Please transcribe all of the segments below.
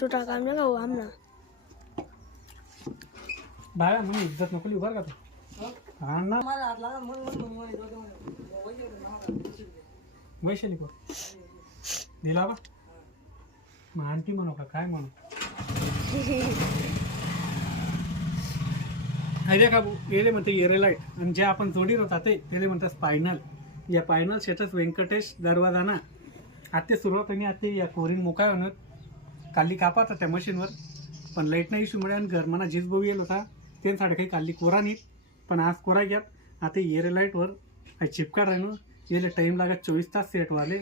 छोटा काम नाही का हो आमना बाळा म्हणून इज्जत नको लिहू बरं का तू हा ना वैशाली को दिला बा मग आणखी म्हणू का काय म्हणू अरे का गेले म्हणते एरेलाईट आणि जे आपण जोडीर होता ते म्हणतात स्पायनल या फायनल शेतच व्यंकटेश दरवाजा ना आता सुरुवात आणि आता या कोरीन मोका होणार काली कापात त्या मशीनवर पण लाईट नाही इशूमुळे आणि गरमाना झीज बोवी येल होता त्यांसाठी काही काली कोरा नाही पण आज कोरा घ्यात आता एरेलाईटवर चिपका राहणं याला टाईम लागत 24 तास सेट वाले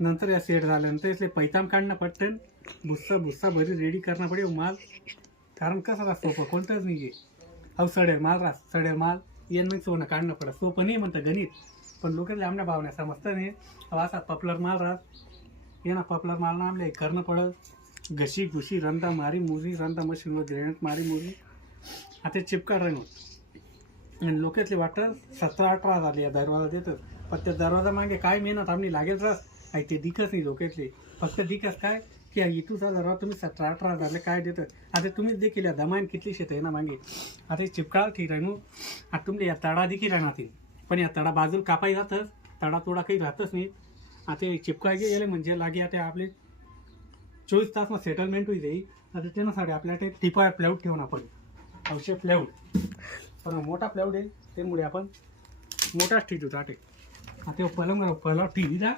नंतर या सेट झाल्यानंतर इसले पैताम काढणं पडतं भुस्सा भरी रेडी करणं पडे माल कारण कसं राहत सोपं कोणतंच नाही अहो सडेल माल राहत सडेल माल यांना सोनं काढणं पडत सोपं नाही म्हणतं गणित पण लोक आमच्या भावना समजतं नाही असा पपलर माल राहत ये ना पपलर माल ना आमल्या करणं पडत घशी घुशी रंदा मारी मुरी रंदा मशीनवर ग्रेनेट मारी मुरी आता चिपका राहणं आणि लोकातले वाटतं 17-18 झाले या दरवाजा देतं पण त्या दरवाजा मागे काय मेहनत आम्ही लागेल रस आहे ते दिखत नाही लोकातले फक्त दिखत काय की इथूचा दरवाजा तुम्ही 17-18 हजारला काय देतं आता तुम्हीच देखील या दमाईन कितली शेत आहे ना मागे आता चिपकाळ ठीक राहणू आता तुमले या तडा देखील राहणार पण या तडा बाजूला कापाई जातच तडा तोडा काही राहतच नाही आता चिपकाय गेले म्हणजे लागे आता आपले 24 तास मग सेटलमेंट होईल जाईल आता त्याच्यासाठी आपल्याला टिपा प्लाऊड ठेवून आपण औषध प्लाऊड पण मोठा प्लाऊड येईल त्यामुळे आपण मोठाच ठीक होतो आटे आता पलंग ठीक दिला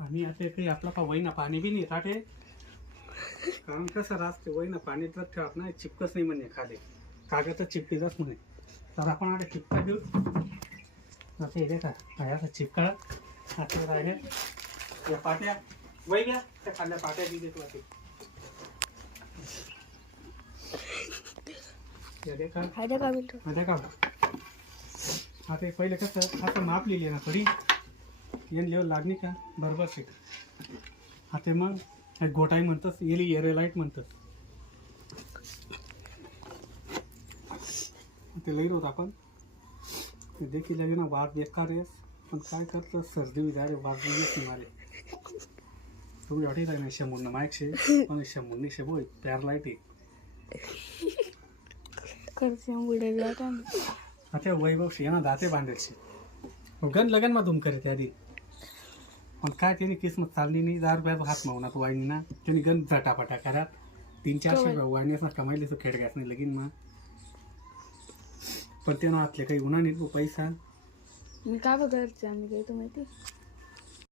आणि आता काही आपला का वहीना पाणी बी नाही ताटे कारण कसं राहते वहीना पाणी तर ठेवत नाही चिपकच नाही म्हणे खाली कागद चिपकेलच म्हणे तर आपण आता चिपका घेऊ आता हे का आता चिपका आता राहिले या पाट्या वही घ्या त्या खाल्ल्या पाट्या बी देतो का आता पहिले कसं आता माप लिहिले ना थोडी येन लेवल लागली का बरोबर शिक आता मग गोटाई म्हणतस येली एरेलाईट म्हणतस ते लई होत आपण ते देखील लगे ना वाघ बेकार येस पण काय करतं सर्दी विचारे वाघ नाही मारे तुम्ही वाटत आहे ना 100 मायकशे पण 100 नाही 100 प्यार लाईट आहे आता वैभवशी ना दाते बांधायचे गण लगन मग तुम करे त्या आधी पण काय त्यांनी किस्मत चालली नाही 10 रुपयाचा हात मावना तो वाईनी ना त्यांनी गण झटापटा करत 300-400 रुपये वाईनी असणार कमाईले तो खेळ घ्यास नाही लगीन मग पण त्यानं आतले काही गुन्हा नाही तो पैसा मी काय बघायचं आम्ही काय माहिती